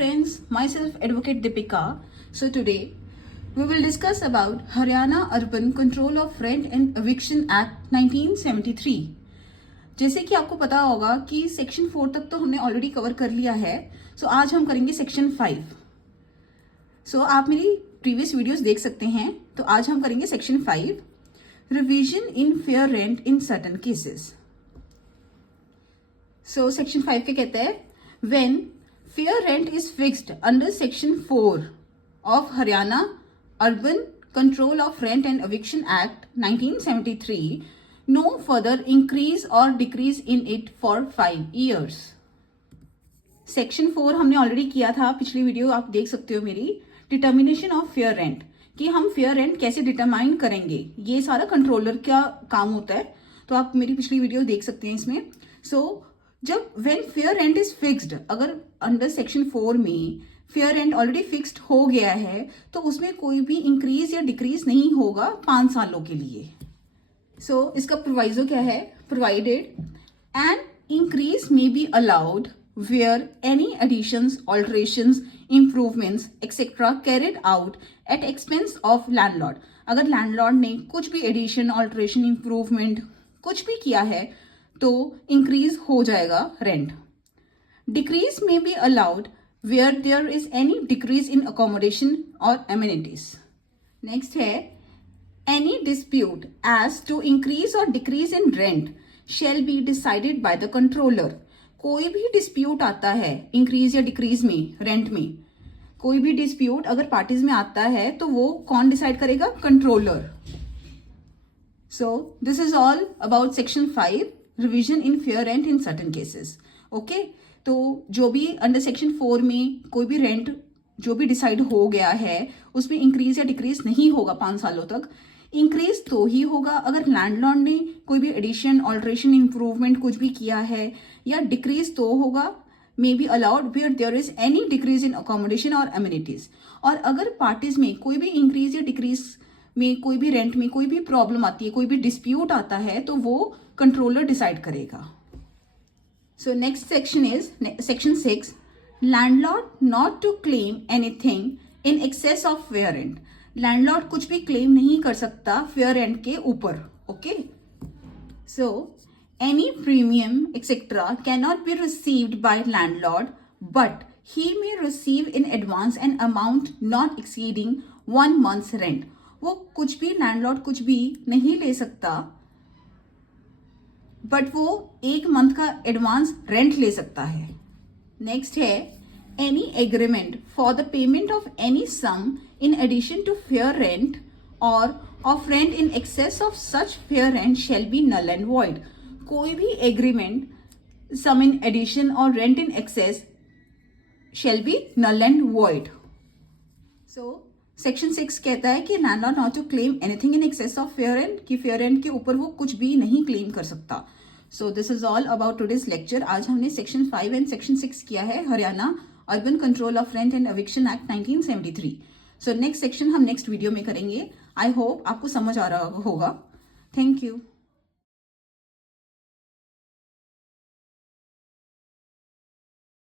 friends, myself Advocate Deepika. So today we will discuss about Haryana Urban Control of Rent and Eviction Act 1973. जैसे कि आपको पता होगा कि सेक्शन 4 तक तो हमने ऑलरेडी कवर कर लिया है. सो आज हम करेंगे सेक्शन 5. सो आप मेरी प्रीवियस वीडियोस देख सकते हैं. तो आज हम करेंगे section 5, revision in fair rent in certain cases. So section 5 के कहता है when fair rent is fixed under section 4 of Haryana Urban Control of Rent and Eviction Act 1973, no further increase or decrease in it for 5 years. Section 4 हमने already किया था, पिछली video आप देख सकते हो मेरी. डिटर्मिनेशन ऑफ फेयर रेंट, कि हम फेयर रेंट कैसे डिटरमाइन करेंगे, ये सारा कंट्रोलर का काम होता है. तो आप मेरी पिछली वीडियो देख सकते हैं इसमें. सो जब when fair rent is fixed, अगर अंडर सेक्शन 4 में फेयर रेंट ऑलरेडी फिक्स्ड हो गया है तो उसमें कोई भी इंक्रीज या डिक्रीज नहीं होगा 5 सालों के लिए. सो इसका प्रोवाइजो क्या है, provided an increase may be allowed where any additions, alterations, improvements etcetera carried out at expense of landlord. अगर लैंडलॉर्ड ने कुछ भी एडिशन, ऑल्टरेशन, इंप्रूवमेंट कुछ भी किया है तो इंक्रीज हो जाएगा rent. Decrease may be allowed where there is any decrease in accommodation और एमिनिटीज. नेक्स्ट है any dispute as to increase और decrease in rent shall be decided by the controller. कोई भी डिस्प्यूट आता है इंक्रीज या डिक्रीज में, rent में कोई भी डिस्प्यूट अगर पार्टीज में आता है तो वो कौन डिसाइड करेगा, controller. So this is all about section 5, revision in fair rent in certain cases. Okay, तो जो भी अंडर सेक्शन 4 में कोई भी रेंट जो भी डिसाइड हो गया है उसमें इंक्रीज या डिक्रीज नहीं होगा 5 सालों तक. इंक्रीज तो ही होगा अगर लैंडलॉर्ड ने कोई भी एडिशन, ऑल्टरेशन, इंप्रूवमेंट कुछ भी किया है, या डिक्रीज तो होगा may be allowed where there is any decrease in accommodation और एमिनिटीज. और अगर पार्टीज में कोई भी इंक्रीज या डिक्रीज में, कोई भी रेंट में कोई भी प्रॉब्लम आती है, कोई भी डिस्प्यूट आता है तो वो कंट्रोलर डिसाइड करेगा. So next section is section 6, landlord not to claim anything in excess of fair rent. Landlord कुछ भी क्लेम नहीं कर सकता फेयर रेंट के ऊपर. Okay, so any premium etcetera can not be received by landlord but he may receive in advance an amount not exceeding 1 month's rent. वो कुछ भी, लैंडलॉर्ड कुछ भी नहीं ले सकता बट वो 1 month का एडवांस रेंट ले सकता है. नेक्स्ट है any agreement for the payment of any sum in addition to fair rent और of rent in excess of such fair rent shall be null and void. कोई भी agreement sum in addition और rent in excess shall be null and void. So section 6 कहता है कि landlord not to claim anything in excess of fair rent, कि fair rent के ऊपर वो कुछ भी नहीं क्लेम कर सकता. So this is all about today's lecture. आज हमने सेक्शन 5 एंड सेक्शन 6 किया है, Haryana urban control of rent and eviction act 1973. So next section हम नेक्स्ट वीडियो में करेंगे. आई होप आपको समझ आ रहा होगा. Thank you.